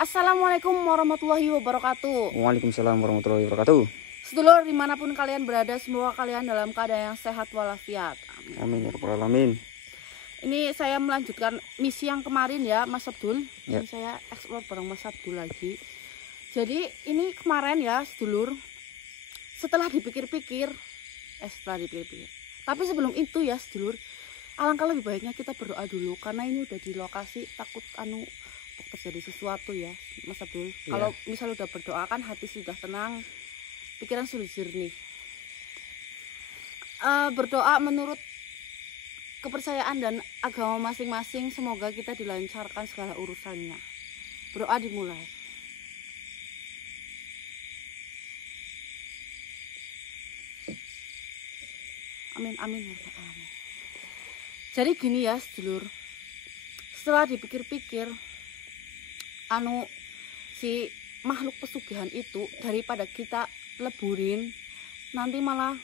Assalamualaikum warahmatullahi wabarakatuh. Waalaikumsalam warahmatullahi wabarakatuh. Sedulur dimanapun kalian berada, semoga kalian dalam keadaan yang sehat walafiat. Amin ya rabbal alamin. Ini saya melanjutkan misi yang kemarin ya, Mas Abdul. Ya. Ini saya explore bareng Mas Abdul lagi. Jadi ini kemarin ya, sedulur. Setelah dipikir-pikir, tapi sebelum itu ya, sedulur, alangkah lebih baiknya kita berdoa dulu karena ini udah di lokasi takut terjadi sesuatu ya, Mas Abdul. Ya. Kalau misal udah berdoa kan hati sudah tenang, pikiran sudah jernih. Berdoa menurut kepercayaan dan agama masing-masing, semoga kita dilancarkan segala urusannya. Berdoa dimulai. Amin amin ya amin. Jadi gini ya, sedulur. Setelah dipikir-pikir, si makhluk pesugihan itu daripada kita leburin, nanti malah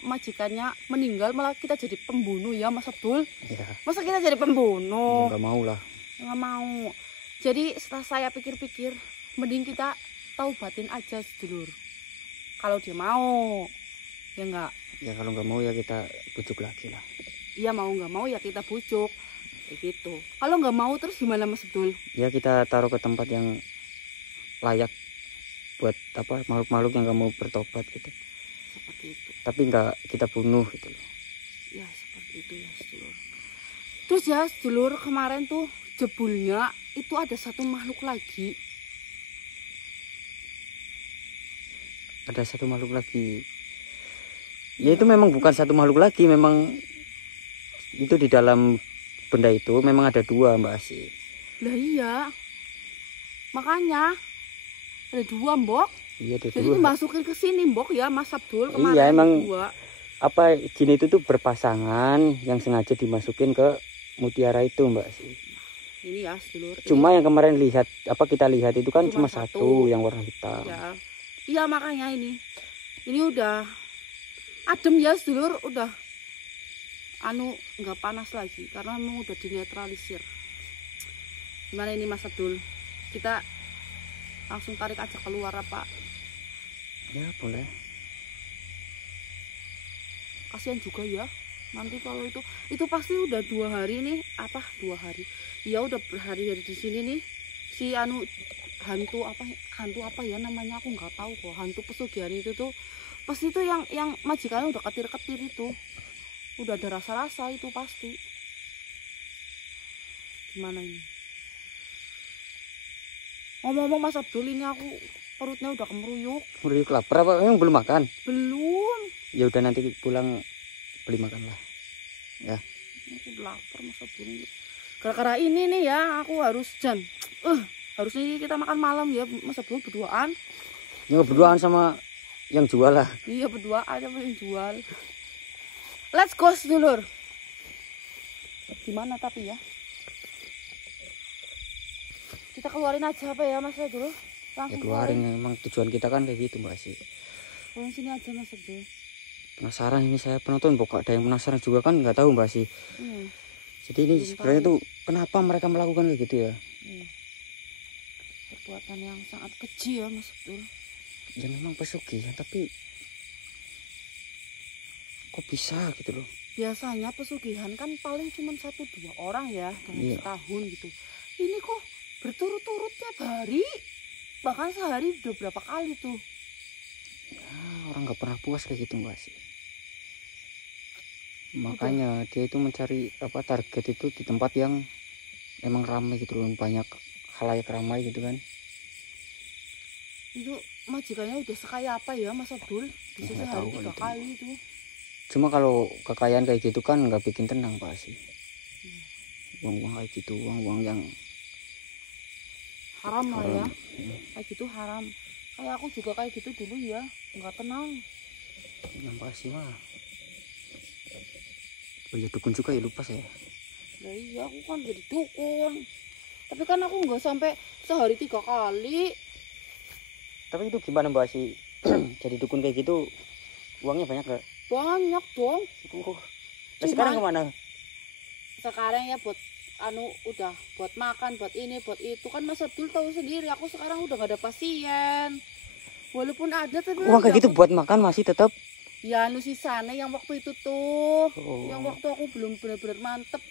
majikannya meninggal, malah kita jadi pembunuh ya, Mas Abdul. Ya. Masa kita jadi pembunuh? Nggak mau lah. Nggak mau. Jadi setelah saya pikir-pikir, mending kita taubatin aja, sedulur. Kalau dia mau, ya enggak. Ya kalau nggak mau ya kita bujuk lagi lah. Iya, mau nggak mau ya kita bujuk. Kayak gitu. Kalau nggak mau terus gimana, Mas Abdul? Ya kita taruh ke tempat yang layak buat apa makhluk-makhluk yang nggak mau bertobat gitu. Seperti itu. Tapi nggak kita bunuh gitu loh. Ya seperti itu ya, sedulur. Terus ya, sedulur, kemarin tuh jebulnya itu ada satu makhluk lagi. Ada satu makhluk lagi. Ya itu memang bukan satu makhluk lagi, memang itu di dalam benda itu memang ada dua, Mbak Asi. Lah iya. Makanya ada dua, Mbok. Iya ada Jadi dua. dimasukin ke sini, Mbok ya, Mas Abdul. Kemarin Iya emang dua. apa jin itu tuh berpasangan yang sengaja dimasukin ke mutiara itu, Mbak Asi. Ini ya, sedulur. Cuma yang kemarin kita lihat itu kan Cuma cuma satu yang warna hitam. Ya. Iya, makanya ini udah adem ya, sedulur, udah nggak panas lagi karena memang udah dinetralisir. Gimana ini, Mas Abdul? Kita langsung tarik aja keluar apa? Ya boleh. Kasihan juga ya. Nanti kalau itu pasti udah 2 hari nih, 2 hari. Ya udah berhari-hari di sini nih. Si hantu apa ya namanya, aku nggak tahu kok. Hantu pesugihan itu tuh pasti itu yang majikannya udah ketir-ketir itu. Udah ada rasa-rasa itu pasti. Gimana ini? Ngomong-ngomong, Mas Abdul, ini aku perutnya udah kemeruyuk. Meruyuk lapar apa? Emang belum makan? Belum. Ya udah nanti pulang beli makan lah. Ya. Aku udah lapar, Mas Abdul. Gara-gara ini nih ya, aku harus harusnya kita makan malam ya, Mas Abdul, berduaan. Ya berduaan sama yang jual lah. Iya, berduaan sama yang jual. Let's go, sedulur. Gimana tapi ya? Kita keluarin aja apa ya, Mas Abdul? Ya Langsung keluarin, emang tujuan kita kan kayak gitu, Mbak Asi. keluarin sini aja, Mas Abdul. Penasaran ini saya penonton, pokok ada yang penasaran juga kan, nggak tahu Mbak Asi. Jadi ini Belum sebenarnya tahu. tuh kenapa mereka melakukan kayak gitu ya? Perbuatan yang sangat keji ya, Mas Abdul. Ya memang pesugihan, tapi kok bisa gitu loh? Biasanya pesugihan kan paling cuma 1-2 orang ya dalam Iya. setahun gitu. Ini kok berturut-turut tiap hari, bahkan sehari udah berapa kali tuh. Ya, orang nggak pernah puas kayak gitu, Mbak Asi. Makanya dia itu mencari target itu di tempat yang emang ramai gitu loh, banyak khalayak ramai gitu kan. Itu majikannya udah sekaya apa ya, Mas Abdul? Bisa Nggak sehari tahu 3 kalau itu. kali itu. Cuma kalau kekayaan kayak gitu kan nggak bikin tenang, Pak Asi. Uang-uang kayak gitu, uang-uang yang Haram lah ya, haram. kayak gitu haram. Kayak aku juga kayak gitu dulu ya, nggak tenang. Yang Pak Asi mah. Oh ya dukun juga ya, lupa saya. Ya iya, aku kan jadi dukun. Tapi kan aku nggak sampai sehari 3 kali. Tapi itu gimana, Mbak Asi? Jadi dukun kayak gitu uangnya banyak gak? Banyak dong. Nah, sekarang kemana? Sekarang ya buat udah buat makan, buat ini, buat itu. Kan Mas Abdul tahu sendiri, aku sekarang udah gak ada pasien. Walaupun ada tapi Uang kayak gitu buat makan masih tetap. ya sisanya yang waktu itu tuh. Oh. Yang waktu aku belum benar-benar mantep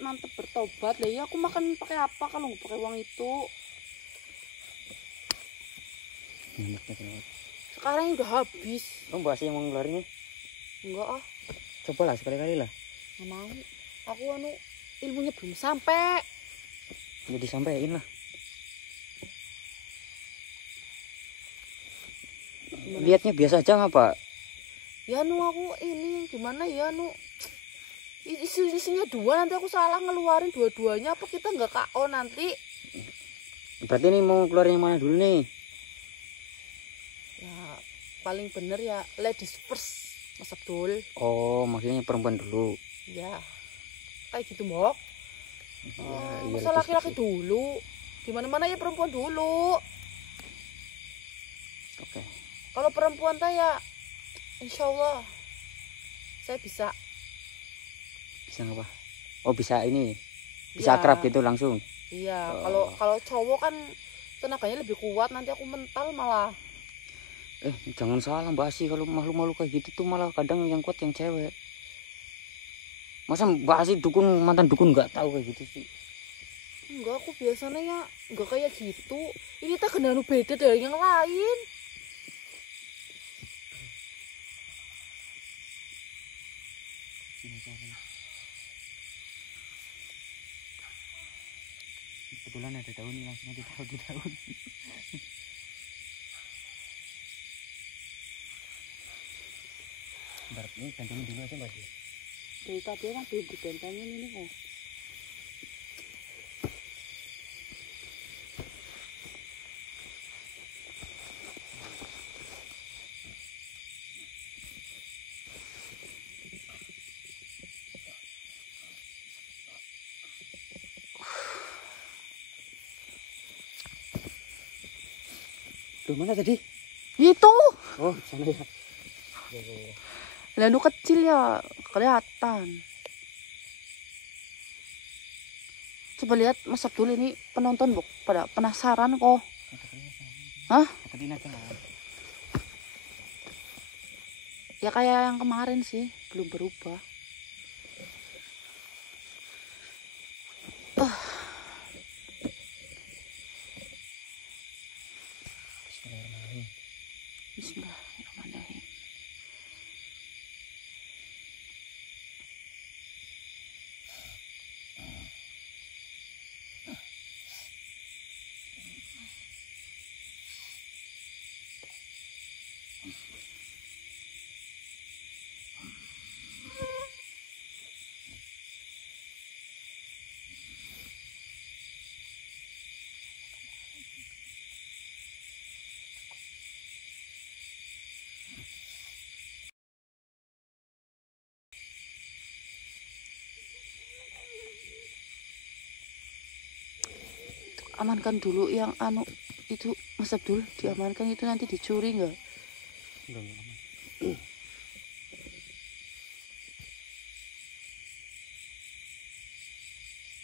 mantep bertobat lah ya. Aku makan pakai apa kalau nggak pakai uang itu? Sekarang udah habis. Kamu bahas yang mau ngeluarin nih? Enggak ah, Coba lah sekali-kali lah. nggak mau. Aku ilmunya belum sampai. Jadi sampein lah. Gimana? Lihatnya biasa aja nggak Pak? Ya aku ini gimana ya isinya dua, nanti aku salah ngeluarin dua-duanya, apa kita nggak KO nanti? Berarti ini mau keluarin yang mana dulu nih? Ya paling bener ya ladies first, Mas Abdul. Oh, maksudnya perempuan dulu. Ya kayak gitu Mbok. Iya, Masa laki-laki dulu, gimana-mana ya perempuan dulu. Oke. Kalau perempuan ya insya Allah saya bisa. Bisa apa? Oh, bisa ini. Bisa Ya, akrab gitu langsung. iya. Oh. Kalau cowok kan tenaganya lebih kuat, nanti aku mental malah. Jangan salah Mbak Asi, kalau malu-malu kayak gitu tuh malah kadang yang kuat yang cewek. Masa Mbak Asi mantan dukun nggak tahu kayak gitu sih? Enggak, aku biasanya ya enggak kayak gitu. Ini tak kena beda dari yang lain. Kebetulan ada daun nih, langsung ditaruh di daun. Barat ini gantungin dulu aja Mbak Asi. Dari tadi kan belum digantengin ini kok. Tuh mana tadi? Itu. Oh, sana ya. Lalu kecil ya kelihatan. Coba lihat Mas Abdul, ini penonton pada penasaran kok. Hah? Ya kayak yang kemarin sih, belum berubah. Bismillahirrahmanirrahim. Amankan dulu yang itu Mas Abdul, diamankan, itu nanti dicuri nggak?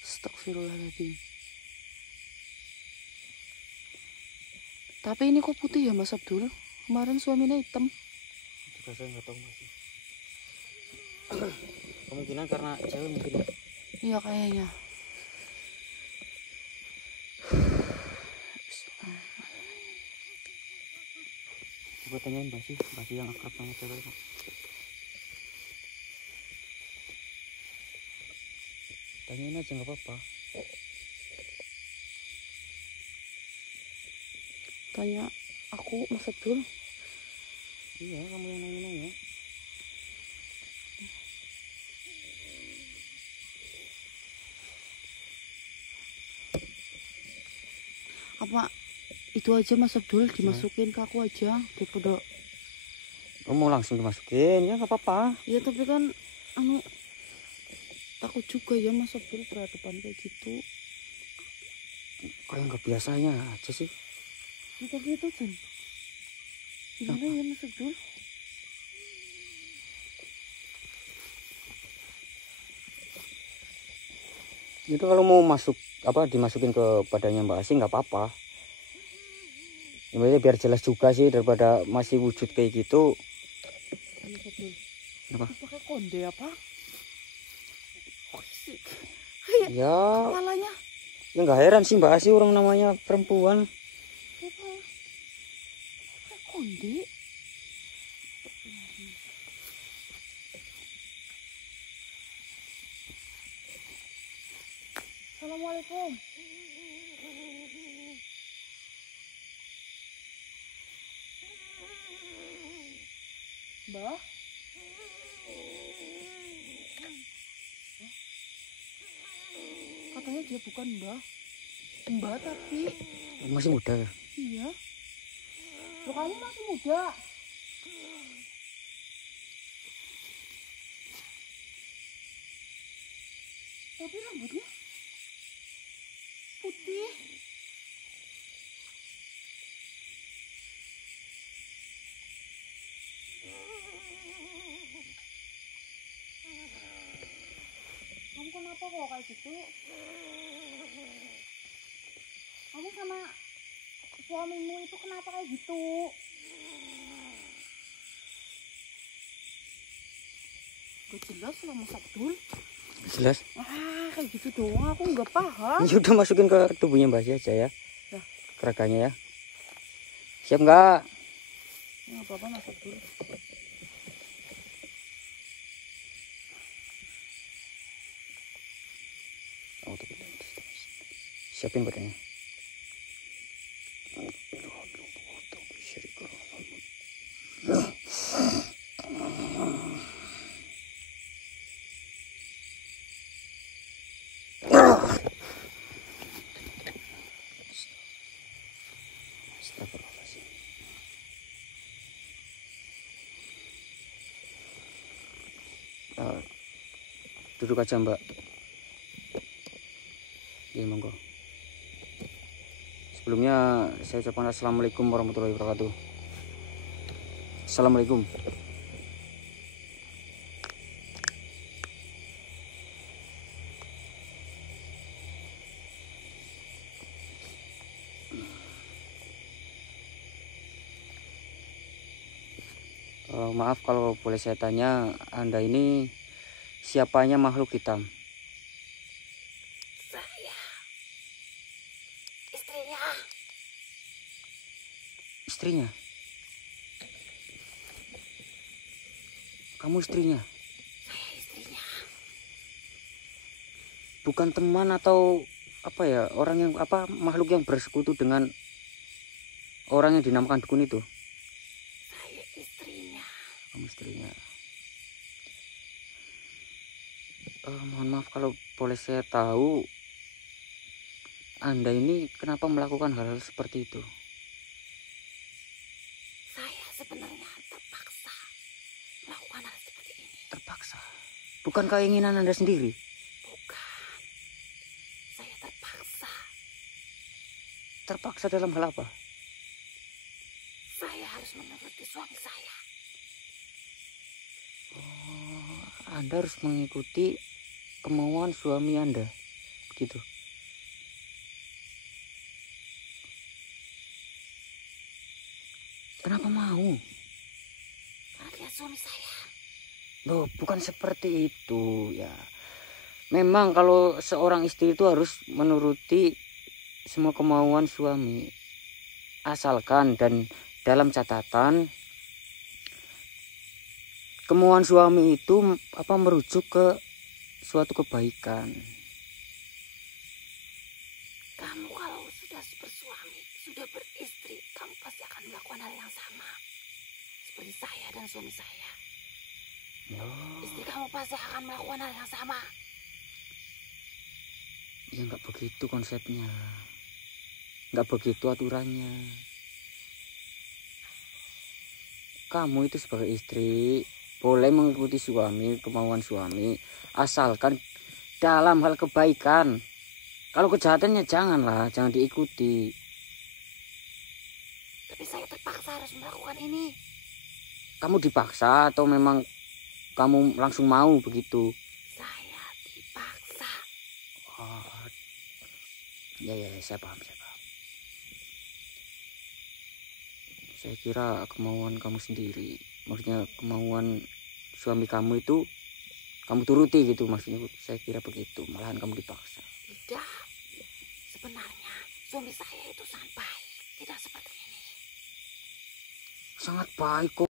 Astagfirullahaladzim. Tapi ini kok putih ya Mas Abdul? Kemarin suaminya hitam. Juga saya nggak tahu masih. Kemungkinan karena cewek mungkin. Iya kayaknya. Coba tanyain Mbak Asi yang akrab sama cewek. Tanyain aja nggak apa-apa. Tanya aku Mas Abdul. Iya, kamu yang nanya-nanya. Apa itu aja Mas Abdul, dimasukin ke aku aja daripada. Kamu mau langsung dimasukin ya nggak apa-apa. Ya tapi kan takut juga ya Mas Abdul berhadapan kayak gitu. Kayak nggak biasanya aja sih. Ya, tapi itu Jen, gimana ya Mas Abdul? Itu kalau mau masuk apa dimasukin ke badannya Mbak Asih nggak apa-apa. Ya, biar jelas juga sih daripada masih wujud kayak gitu. Ayo Sabdul. Apa? Itu pakai konde apa? Ya, Kepalanya. ya nggak heran sih Mbak Asih orang namanya perempuan. Apa? Pakai konde. Assalamualaikum. Mbak. Katanya dia bukan Mbak. Mbak tapi. Masih muda ya? Iya. Loh, kamu masih muda. Tapi rambutnya putih. Kamu kenapa kok kayak gitu? Kamu sama suamimu itu kenapa kayak gitu? Gak jelas lah Mas Abdul. Jelas. Kayak gitu doang aku nggak paham. Ya udah masukin ke tubuhnya Mbak Asih aja ya. Ya. Keraganya ya. Siap nggak? Nggak apa-apa Mas Abdul. Oh, siapin badannya. Astagfirullahaladzim. Duduk aja Mbak. Iya monggo. Sebelumnya saya ucapkan assalamualaikum warahmatullahi wabarakatuh. Assalamualaikum. Maaf kalau boleh saya tanya, Anda ini siapanya makhluk hitam? Saya istrinya. Istrinya? Kamu istrinya? Saya istrinya. Bukan teman atau apa ya, orang yang apa makhluk yang bersekutu dengan orang yang dinamakan dukun itu? Saya istrinya. Kamu istrinya. Mohon maaf kalau boleh saya tahu, Anda ini kenapa melakukan hal-hal seperti itu? Saya sebenarnya terpaksa melakukan hal seperti ini. Terpaksa? Bukan keinginan Anda sendiri? Bukan. Saya terpaksa. Terpaksa dalam hal apa? Saya harus menuruti suami saya. Oh, Anda harus mengikuti kemauan suami Anda, begitu? Kenapa mau? Karena dia suami saya. Loh, bukan seperti itu ya. Memang kalau seorang istri itu harus menuruti semua kemauan suami. Asalkan dan dalam catatan kemauan suami itu apa merujuk ke suatu kebaikan. Kamu kalau sudah bersuami, sudah beristri, kamu pasti akan melakukan hal yang sama. Seperti saya dan suami saya. Loh, Istri kamu pasti akan melakukan hal yang sama. ya nggak begitu konsepnya. Nggak begitu aturannya. Kamu itu sebagai istri boleh mengikuti suami, kemauan suami, asalkan dalam hal kebaikan. Kalau kejahatannya janganlah, jangan diikuti. Tapi saya terpaksa harus melakukan ini. Kamu dipaksa atau memang kamu langsung mau begitu? Saya dipaksa. Oh, Ya, saya paham. Saya kira kemauan kamu sendiri, maksudnya kemauan suami kamu itu kamu turuti gitu, maksudnya saya kira begitu, malahan kamu dipaksa. Tidak, sebenarnya suami saya itu sangat baik, tidak seperti ini. Sangat baik kok.